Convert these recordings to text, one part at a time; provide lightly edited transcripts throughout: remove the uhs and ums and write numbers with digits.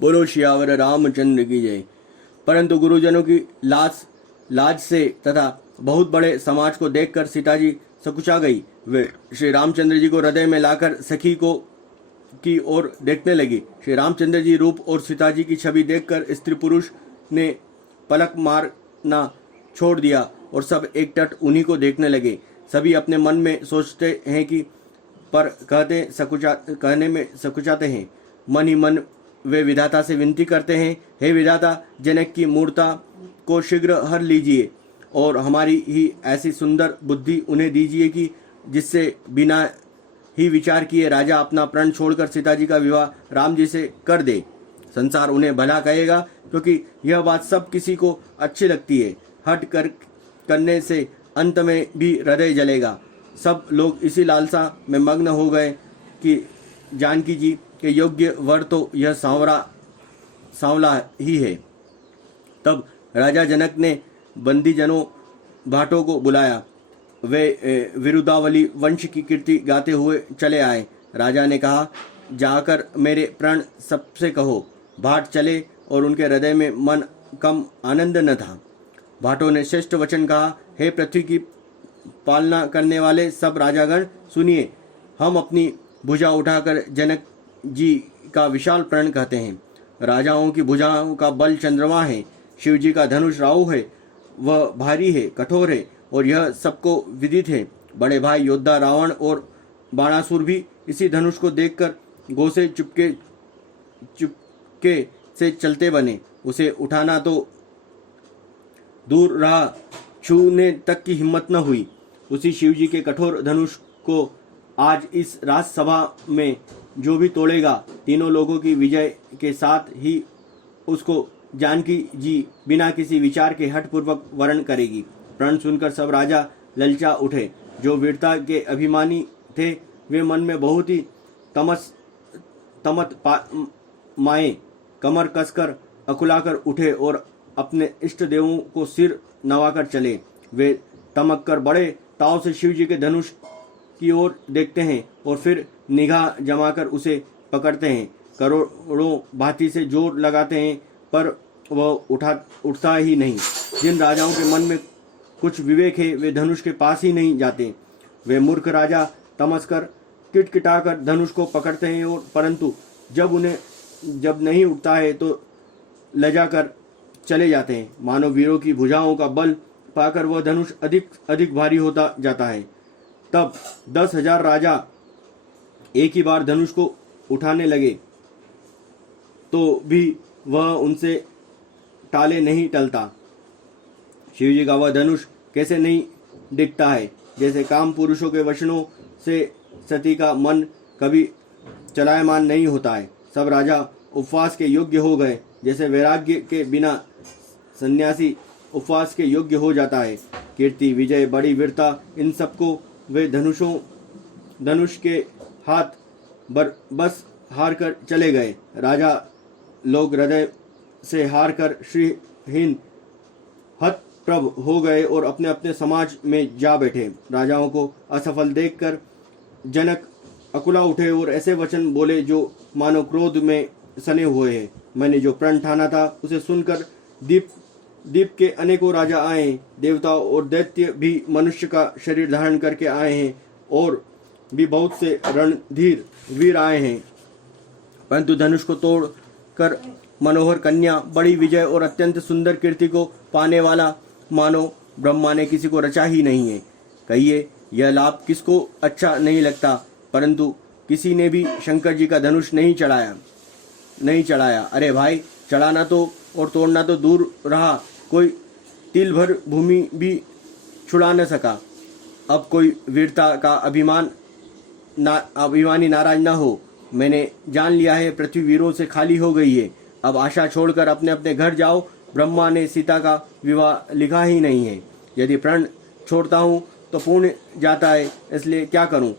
बोलो सियावर रामचंद्र की जय। परंतु गुरुजनों की लाज से तथा बहुत बड़े समाज को देखकर सीता जी सकुचा गई। वे श्री रामचंद्र जी को हृदय में लाकर सखी को की ओर देखने लगी। श्री रामचंद्र जी रूप और सीता जी की छवि देखकर स्त्री पुरुष ने पलक मारना छोड़ दिया और सब एकटक उन्हीं को देखने लगे। सभी अपने मन में सोचते हैं कि पर कहने में सकुचाते हैं। मन ही मन वे विधाता से विनती करते हैं, हे विधाता, जनक की मूर्ता को शीघ्र हर लीजिए और हमारी ही ऐसी सुंदर बुद्धि उन्हें दीजिए कि जिससे बिना ही विचार किए राजा अपना प्रण छोड़कर सीता जी का विवाह राम जी से कर दे। संसार उन्हें भला कहेगा, क्योंकि यह बात सब किसी को अच्छी लगती है। हट करने से अंत में भी हृदय जलेगा। सब लोग इसी लालसा में मग्न हो गए कि जानकी जी के योग्य वर तो यह सांवला ही है। तब राजा जनक ने बंदीजनों भाटों को बुलाया। वे विरुदावली वंश की कीर्ति गाते हुए चले आए। राजा ने कहा, जाकर मेरे प्रण सबसे कहो। भाट चले और उनके हृदय में मन कम आनंद न था। भाटों ने श्रेष्ठ वचन कहा, हे पृथ्वी की पालना करने वाले सब राजागण, सुनिए। हम अपनी भुजा उठाकर जनक जी का विशाल प्रण कहते हैं। राजाओं की भुजाओं का बल चंद्रमा है। शिव जी का धनुष राहु है। वह भारी है, कठोर है और यह सबको विदित है। बड़े भाई योद्धा रावण और बाणासुर भी इसी धनुष को देखकर गो से चुपके से चलते बने। उसे उठाना तो दूर रहा, छूने तक की हिम्मत न हुई। उसी शिव जी के कठोर धनुष को आज इस राजसभा में जो भी तोड़ेगा, तीनों लोगों की विजय के साथ ही उसको जानकी जी बिना किसी विचार के हठपूर्वक वर्ण करेगी। प्रण सुनकर सब राजा ललचा उठे। जो वीरता के अभिमानी थे वे मन में बहुत ही तमत माए कमर कसकर अकुलाकर उठे और अपने इष्ट देवों को सिर नवाकर चले। वे तमक कर बड़े ताव से शिव जी के धनुष की ओर देखते हैं और फिर निगाह जमाकर उसे पकड़ते हैं। करोड़ों भांति से जोर लगाते हैं पर वह उठता ही नहीं। जिन राजाओं के मन में कुछ विवेक है वे धनुष के पास ही नहीं जाते। वे मूर्ख राजा तमस्कर किटकिटाकर धनुष को पकड़ते हैं और परंतु जब नहीं उठता है तो लजाकर चले जाते हैं। मानव वीरों की भुजाओं का बल पाकर वह धनुष अधिक भारी होता जाता है। तब 10,000 राजा एक ही बार धनुष को उठाने लगे तो भी वह उनसे टाले नहीं टलता। शिव जी का वह धनुष कैसे नहीं दिखता है, जैसे काम पुरुषों के वचनों से सती का मन कभी चलायमान नहीं होता है। सब राजा उपवास के योग्य हो गए, जैसे वैराग्य के बिना सन्यासी उपवास के योग्य हो जाता है। कीर्ति, विजय, बड़ी वीरता, इन सबको वे धनुष के हाथ बस हार कर चले गए। राजा लोग हृदय से हार कर श्रीहीन हतप्रभ हो गए और अपने अपने समाज में जा बैठे। राजाओं को असफल देखकर जनक अकुला उठे और ऐसे वचन बोले जो मानो क्रोध में सने हुए हैं। मैंने जो प्रण ठाना था उसे सुनकर दीप के अनेकों राजा आए हैं। देवता और दैत्य भी मनुष्य का शरीर धारण करके आए हैं और भी बहुत से रणधीर वीर आए हैं, परंतु धनुष को तोड़कर मनोहर कन्या, बड़ी विजय और अत्यंत सुंदर कीर्ति को पाने वाला मानो ब्रह्मा ने किसी को रचा ही नहीं है। कहिए, यह लाभ किसको अच्छा नहीं लगता, परंतु किसी ने भी शंकर जी का धनुष नहीं चढ़ाया। अरे भाई, चढ़ाना तो और तोड़ना तो दूर रहा, कोई तिल भर भूमि भी छुड़ा न सका। अब कोई वीरता का अभिमानी नाराज न हो। मैंने जान लिया है पृथ्वी वीरों से खाली हो गई है। अब आशा छोड़कर अपने अपने घर जाओ। ब्रह्मा ने सीता का विवाह लिखा ही नहीं है। यदि प्रण छोड़ता हूँ तो पूर्ण जाता है, इसलिए क्या करूँ?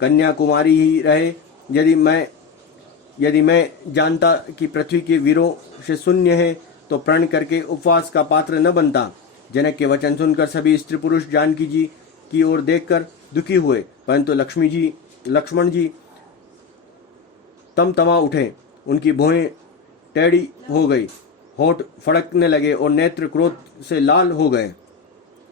कन्या कुमारी ही रहे। यदि मैं जानता कि पृथ्वी के वीरों से शून्य है तो प्रण करके उपवास का पात्र न बनता। जनक के वचन सुनकर सभी स्त्री पुरुष जानकी जी की ओर देखकर दुखी हुए, परंतु लक्ष्मण जी तमा उठे। उनकी भौहें टेढ़ी हो गई, होंठ फड़कने लगे और नेत्र क्रोध से लाल हो गए।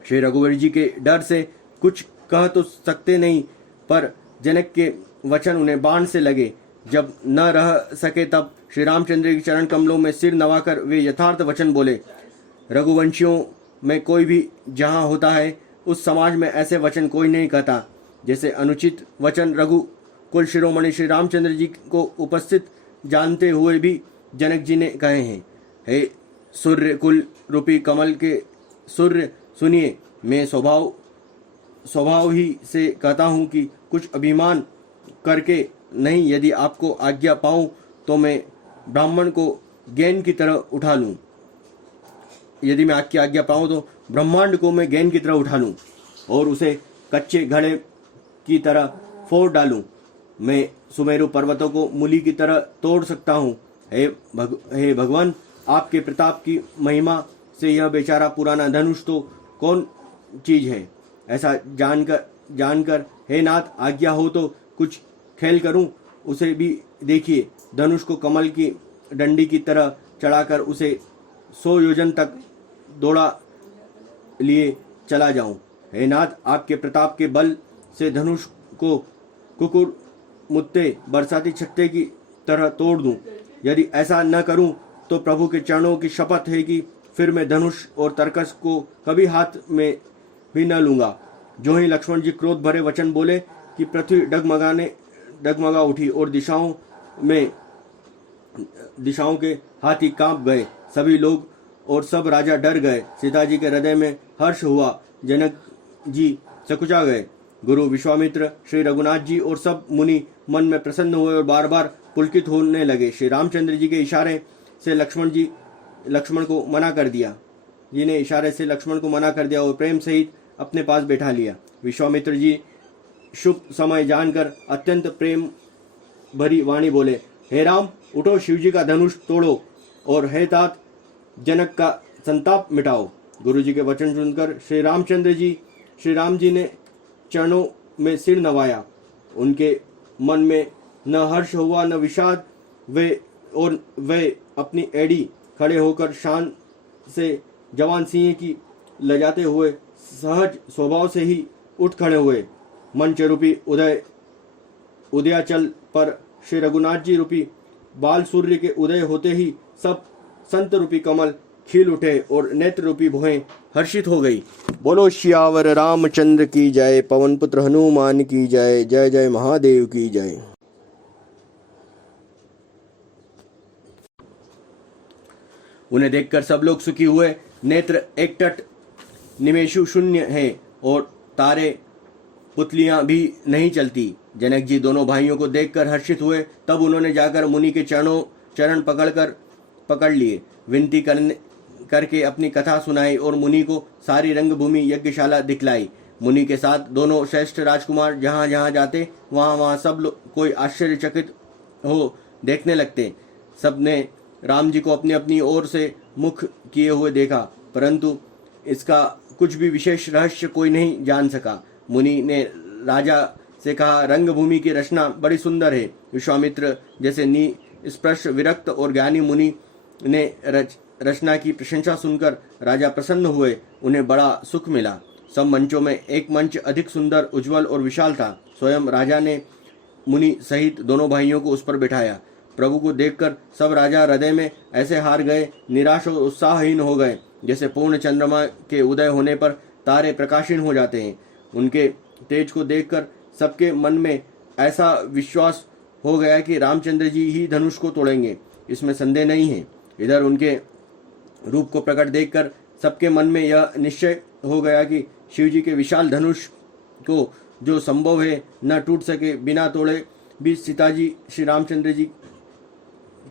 श्री रघुवर जी के डर से कुछ कह तो सकते नहीं, पर जनक के वचन उन्हें बाण से लगे। जब न रह सके तब श्री रामचंद्र के चरण कमलों में सिर नवाकर वे यथार्थ वचन बोले। रघुवंशियों में कोई भी जहाँ होता है उस समाज में ऐसे वचन कोई नहीं कहता जैसे अनुचित वचन रघु कुल शिरोमणि श्री रामचंद्र जी को उपस्थित जानते हुए भी जनक जी ने कहे हैं। हे सूर्य कुल रूपी कमल के सूर्य सुनिए, मैं स्वभाव ही से कहता हूँ कि कुछ अभिमान करके नहीं, यदि आपको आज्ञा पाऊं तो मैं ब्राह्मण को गेंद की तरह उठा लूं। यदि मैं आपकी आज्ञा पाऊं तो ब्रह्मांड को मैं गेंद की तरह उठा लूं और उसे कच्चे घड़े की तरह फोड़ डालूं। मैं सुमेरु पर्वतों को मूली की तरह तोड़ सकता हूं। हे भगवान, आपके प्रताप की महिमा से यह बेचारा पुराना धनुष तो कौन चीज है। ऐसा जानकर हे नाथ, आज्ञा हो तो कुछ खेल करूं। उसे भी देखिए, धनुष को कमल की डंडी की तरह चढ़ाकर उसे 100 योजन तक दौड़ा लिए चला जाऊं। हे नाथ, आपके प्रताप के बल से धनुष को कुकुर मुत्ते बरसाती छत्ते की तरह तोड़ दूं। यदि ऐसा न करूं तो प्रभु के चरणों की शपथ है कि फिर मैं धनुष और तरकस को कभी हाथ में भी न लूंगा। जो ही लक्ष्मण जी क्रोध भरे वचन बोले कि पृथ्वी डगमगा उठी और दिशाओं के हाथी कांप गए। सभी लोग और सब राजा डर गए। सीता जी के हृदय में हर्ष हुआ। जनक जी सकुचा गए। गुरु विश्वामित्र, श्री रघुनाथ जी और सब मुनि मन में प्रसन्न हुए और बार बार पुलकित होने लगे। श्री रामचंद्र जी के इशारे से लक्ष्मण को मना कर दिया। जिन्हें इशारे से लक्ष्मण को मना कर दिया और प्रेम सहित अपने पास बैठा लिया। विश्वामित्र जी शुभ समय जानकर अत्यंत प्रेम भरी वाणी बोले, हे राम, उठो, शिवजी का धनुष तोड़ो और हे तात, जनक का संताप मिटाओ। गुरु जी के वचन सुनकर श्री राम जी ने चरणों में सिर नवाया। उनके मन में न हर्ष हुआ न विषाद। वे अपनी एड़ी खड़े होकर शान से जवान सिंह की लजाते हुए सहज स्वभाव से ही उठ खड़े हुए। मंच रूपी उदयाचल पर श्री रघुनाथ जी रूपी बाल सूर्य के उदय होते ही सब संत रूपी कमल खिल उठे और नेत्र रूपी भुएं हर्षित हो गई। बोलो श्यावर रामचंद्र की जय, पवन पुत्र हनुमान की जय, जय जय महादेव की जय। उन्हें देखकर सब लोग सुखी हुए। नेत्र एकटट निमेषु शून्य है और तारे पुतलियां भी नहीं चलती। जनक जी दोनों भाइयों को देखकर हर्षित हुए। तब उन्होंने जाकर मुनि के चरण पकड़ लिए, विनती करके अपनी कथा सुनाई और मुनि को सारी रंगभूमि यज्ञशाला दिखलाई। मुनि के साथ दोनों श्रेष्ठ राजकुमार जहाँ जहाँ जाते वहाँ सब कोई आश्चर्यचकित हो देखने लगते। सबने राम जी को अपनी अपनी ओर से मुख किए हुए देखा, परंतु इसका कुछ भी विशेष रहस्य कोई नहीं जान सका। मुनि ने राजा से कहा, रंगभूमि की रचना बड़ी सुंदर है। विश्वामित्र जैसे निष्प्रश विरक्त और ज्ञानी मुनि ने रचना की प्रशंसा सुनकर राजा प्रसन्न हुए। उन्हें बड़ा सुख मिला। सब मंचों में एक मंच अधिक सुंदर, उज्जवल और विशाल था। स्वयं राजा ने मुनि सहित दोनों भाइयों को उस पर बिठाया। प्रभु को देखकर सब राजा हृदय में ऐसे हार गए, निराश और उत्साहहीन हो गए, जैसे पूर्ण चंद्रमा के उदय होने पर तारे प्रकाशहीन हो जाते हैं। उनके तेज को देखकर सबके मन में ऐसा विश्वास हो गया कि रामचंद्र जी ही धनुष को तोड़ेंगे, इसमें संदेह नहीं है। इधर उनके रूप को प्रकट देखकर सबके मन में यह निश्चय हो गया कि शिव जी के विशाल धनुष को जो संभव है न टूट सके, बिना तोड़े भी सीता जी श्री रामचंद्र जी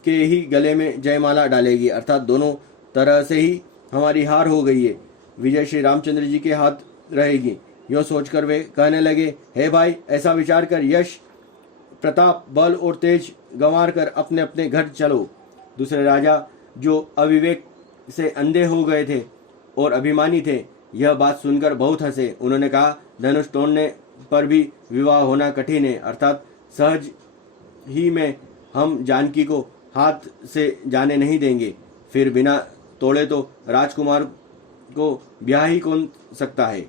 के ही गले में जयमाला डालेगी, अर्थात दोनों तरह से ही हमारी हार हो गई है। विजय श्री रामचंद्र जी के हाथ रहेगी। यो सोचकर वे कहने लगे, हे भाई, ऐसा विचार कर यश, प्रताप, बल और तेज गंवार कर अपने अपने घर चलो। दूसरे राजा जो अविवेक से अंधे हो गए थे और अभिमानी थे, यह बात सुनकर बहुत हंसे। उन्होंने कहा, धनुष तोड़ने पर भी विवाह होना कठिन है, अर्थात सहज ही में हम जानकी को हाथ से जाने नहीं देंगे। फिर बिना तोड़े तो राजकुमार को ब्याह ही कौन सकता है।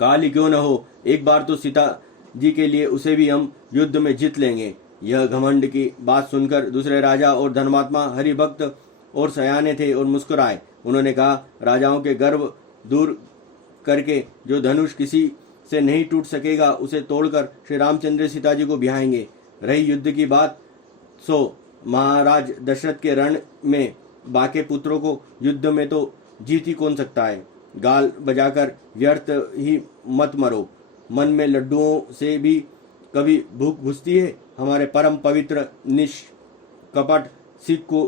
काल ही क्यों न हो, एक बार तो सीता जी के लिए उसे भी हम युद्ध में जीत लेंगे। यह घमंड की बात सुनकर दूसरे राजा और धर्मात्मा हरिभक्त और सयाने थे और मुस्कुराए। उन्होंने कहा, राजाओं के गर्व दूर करके जो धनुष किसी से नहीं टूट सकेगा उसे तोड़कर श्री रामचंद्र सीता जी को ब्याहेंगे। रही युद्ध की बात, सो महाराज दशरथ के रण में बाके पुत्रों को युद्ध में तो जीत ही कौन सकता है। गाल बजाकर व्यर्थ ही मत मरो। मन में लड्डुओं से भी कभी भूख बुझती है। हमारे परम पवित्र निष्कपट सिख को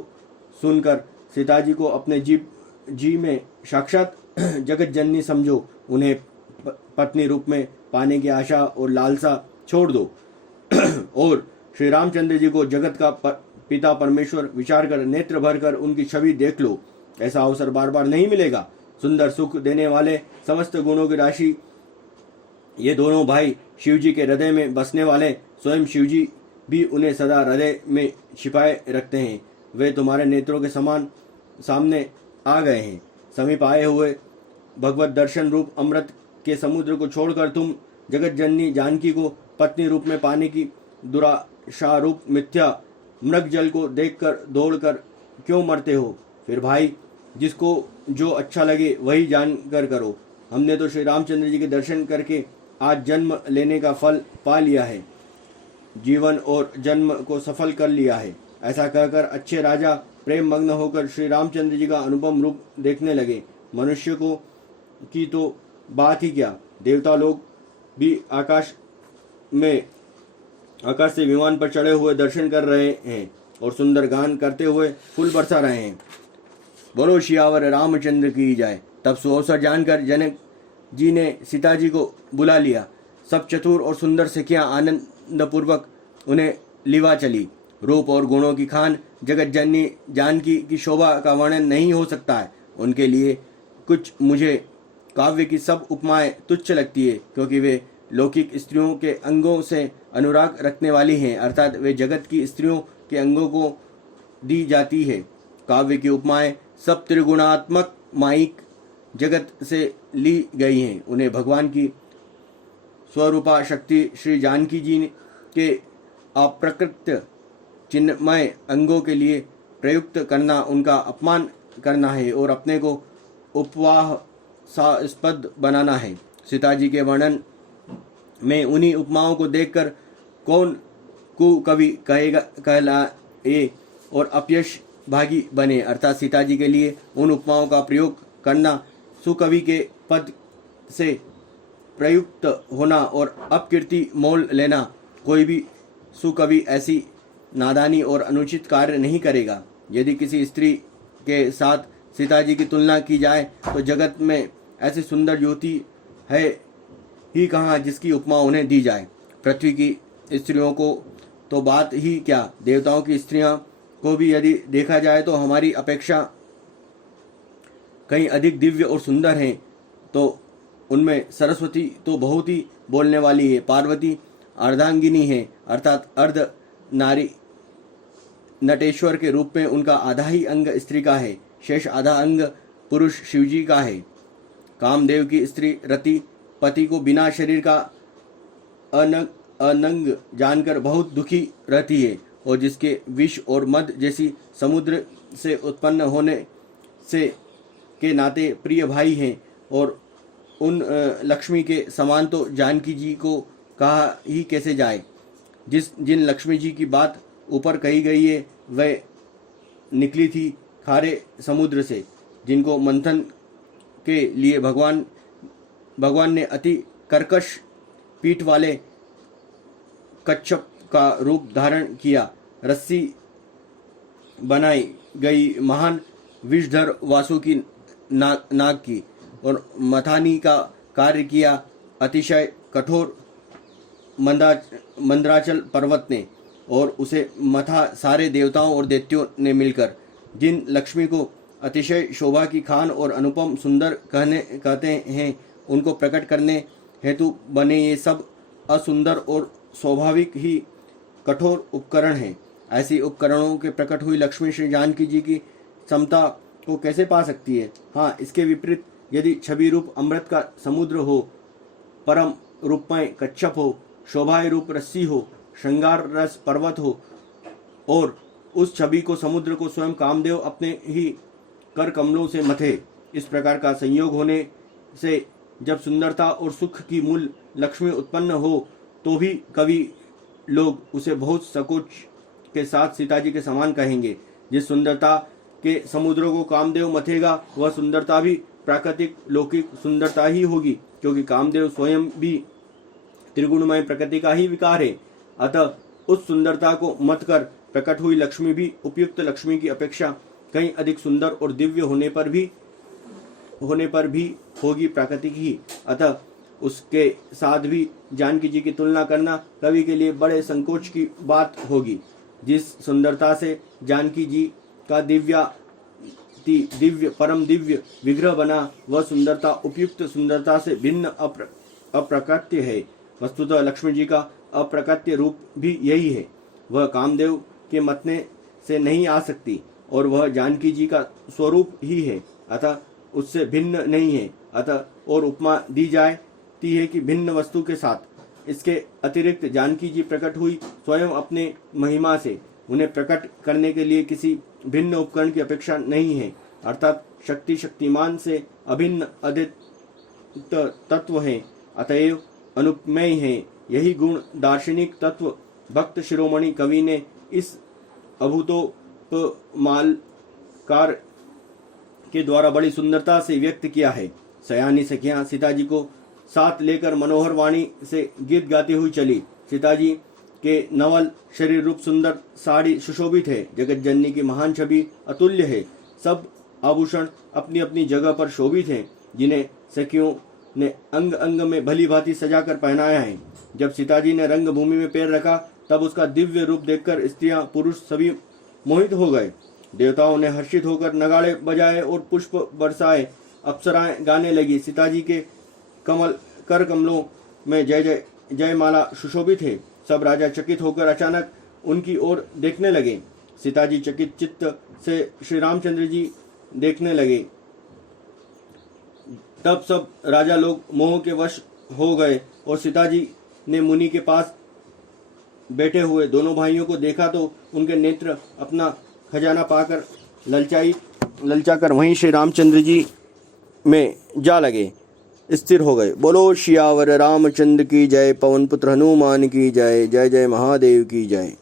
सुनकर सीता जी को अपने जी में साक्षात जगत जननी समझो। उन्हें पत्नी रूप में पाने की आशा और लालसा छोड़ दो और श्री रामचंद्र जी को जगत का पिता परमेश्वर विचार कर नेत्र भर कर उनकी छवि देख लो। ऐसा अवसर बार बार नहीं मिलेगा। सुंदर सुख देने वाले समस्त गुणों की राशि ये दोनों भाई शिव जी के हृदय में बसने वाले, स्वयं शिव जी भी उन्हें सदा हृदय में छिपाए रखते हैं। वे तुम्हारे नेत्रों के समान सामने आ गए हैं। समीप आए हुए भगवत दर्शन रूप अमृत के समुद्र को छोड़कर तुम जगत जननी जानकी को पत्नी रूप में पाने की दुराशा रूप मिथ्या मृग जल को देखकर दौड़कर क्यों मरते हो। फिर भाई, जिसको जो अच्छा लगे वही जानकर करो। हमने तो श्री रामचंद्र जी के दर्शन करके आज जन्म लेने का फल पा लिया है, जीवन और जन्म को सफल कर लिया है। ऐसा कहकर अच्छे राजा प्रेम मग्न होकर श्री रामचंद्र जी का अनुपम रूप देखने लगे। मनुष्य को की तो बात ही क्या, देवता लोग भी आकाश से विमान पर चढ़े हुए दर्शन कर रहे हैं और सुंदर गान करते हुए फूल बरसा रहे हैं। बोलो सियावर रामचंद्र की जाए। तब सुअवसर जानकर जनक जी ने सीता जी को बुला लिया। सब चतुर और सुंदर सखियां आनंद पूर्वक उन्हें लिवा चली। रूप और गुणों की खान जगत जननी जानकी की शोभा का वर्णन नहीं हो सकता है। उनके लिए कुछ मुझे काव्य की सब उपमाएं तुच्छ लगती है, क्योंकि वे लौकिक स्त्रियों के अंगों से अनुराग रखने वाली हैं, अर्थात वे जगत की स्त्रियों के अंगों को दी जाती है। काव्य की उपमाएं सब त्रिगुणात्मक माइक जगत से ली गई हैं। उन्हें भगवान की स्वरूपा शक्ति श्री जानकी जी के अप्रकृत चिन्मय अंगों के लिए प्रयुक्त करना उनका अपमान करना है और अपने को उपवासास्पद बनाना है। सीता जी के वर्णन में उन्हीं उपमाओं को देखकर कौन कवि कहलाए और अपयश भागी बने, अर्थात सीता जी के लिए उन उपमाओं का प्रयोग करना, सुकवि के पद से प्रयुक्त होना और अपकीर्ति मोल लेना। कोई भी सुकवि ऐसी नादानी और अनुचित कार्य नहीं करेगा। यदि किसी स्त्री के साथ सीता जी की तुलना की जाए तो जगत में ऐसी सुंदर युवती है ही कहाँ जिसकी उपमा उन्हें दी जाए। पृथ्वी की स्त्रियों को तो बात ही क्या, देवताओं की स्त्रियां को भी यदि देखा जाए तो हमारी अपेक्षा कहीं अधिक दिव्य और सुंदर हैं। तो उनमें सरस्वती तो बहुत ही बोलने वाली है। पार्वती अर्धांगिनी है, अर्थात अर्ध नारी नटेश्वर के रूप में उनका आधा ही अंग स्त्री का है, शेष आधा अंग पुरुष शिवजी का है। कामदेव की स्त्री रति पति को बिना शरीर का अनंग जानकर बहुत दुखी रहती है और जिसके विष और मद जैसी समुद्र से उत्पन्न होने से के नाते प्रिय भाई हैं, और उन लक्ष्मी के समान तो जानकी जी को कहा ही कैसे जाए। जिन लक्ष्मी जी की बात ऊपर कही गई है वह निकली थी खारे समुद्र से, जिनको मंथन के लिए भगवान ने अति कर्कश पीठ वाले कच्छप का रूप धारण किया। रस्सी बनाई गई महान विषधर वासुकी नाग की और मथानी का कार्य किया अतिशय कठोर मंदराचल पर्वत ने, और उसे मथा सारे देवताओं और दैत्यों ने मिलकर। जिन लक्ष्मी को अतिशय शोभा की खान और अनुपम सुंदर कहते हैं, उनको प्रकट करने हेतु बने ये सब असुंदर और स्वाभाविक ही कठोर उपकरण हैं। ऐसी उपकरणों के प्रकट हुई लक्ष्मी श्री जानकी जी की समता को कैसे पा सकती है। हाँ, इसके विपरीत यदि छवि रूप अमृत का समुद्र हो, परम रूपमय कच्छप हो, शोभाय रूप रस्सी हो, श्रृंगार रस पर्वत हो और उस छवि को समुद्र को स्वयं कामदेव अपने ही कर कमलों से मथे, इस प्रकार का संयोग होने से जब सुंदरता और सुख की मूल लक्ष्मी उत्पन्न हो तो भी कवि लोग उसे बहुत संकोच के साथ सीताजी के समान कहेंगे। जिस सुंदरता के समुद्र को कामदेव मथेगा वह सुंदरता भी प्राकृतिक लौकिक सुंदरता ही होगी, क्योंकि कामदेव स्वयं भी त्रिगुणमय प्रकृति का ही विकार है। अतः उस सुंदरता को मत कर प्रकट हुई लक्ष्मी भी उपयुक्त लक्ष्मी की अपेक्षा कहीं अधिक सुंदर और दिव्य होने पर भी होगी प्राकृतिक ही। अतः उसके साथ भी जानकी जी की तुलना करना कवि के लिए बड़े संकोच की बात होगी। जिस सुंदरता से जानकी जी का दिव्य परम दिव्य विग्रह बना, वह सुंदरता उपयुक्त सुंदरता से भिन्न अप्रकृत्य है। वस्तुतः लक्ष्मी जी का अप्रकृत्य रूप भी यही है। वह कामदेव के मतने से नहीं आ सकती और वह जानकी जी का स्वरूप ही है, अतः उससे भिन्न नहीं है। अतः और उपमा दी जाती है कि भिन्न वस्तु के साथ। इसके अतिरिक्त जानकी जी प्रकट हुई स्वयं अपने महिमा से, उन्हें प्रकट करने के लिए किसी भिन्न उपकरण की अपेक्षा नहीं है, अर्थात शक्तिमान से अभिन्न अद्वित तत्व है, अतएव अनुपमेय है। यही गुण दार्शनिक तत्व भक्त शिरोमणि कवि ने इस अभूतोपमालकार के द्वारा बड़ी सुंदरता से व्यक्त किया है। सयानी सखियां सीताजी को साथ लेकर मनोहर वाणी से गीत गाती हुई चली। सीताजी के नवल शरीर रूप सुंदर साड़ी सुशोभित है। जगत जननी की महान छवि अतुल्य है। सब आभूषण अपनी अपनी जगह पर शोभित हैं, जिन्हें सखियों ने अंग अंग में भली भांति सजाकर पहनाया है। जब सीताजी ने रंग भूमि में पैर रखा तब उसका दिव्य रूप देखकर स्त्रियां पुरुष सभी मोहित हो गए। देवताओं ने हर्षित होकर नगाड़े बजाए और पुष्प बरसाए। अप्सराएं गाने लगी। सीताजी के कर कमलों में जय जय जय माला सुशोभित है। सब राजा चकित होकर अचानक उनकी ओर देखने लगे। सीताजी चकित चित्त से श्री रामचंद्र जी देखने लगे। तब सब राजा लोग मोह के वश हो गए और सीताजी ने मुनि के पास बैठे हुए दोनों भाइयों को देखा तो उनके नेत्र अपना खजाना पाकर ललचाकर वहीं श्री रामचंद्र जी में जा लगे, स्थिर हो गए। बोलो सियावर रामचंद्र की जय। पवन पुत्र हनुमान की जय। जय जय महादेव की जय।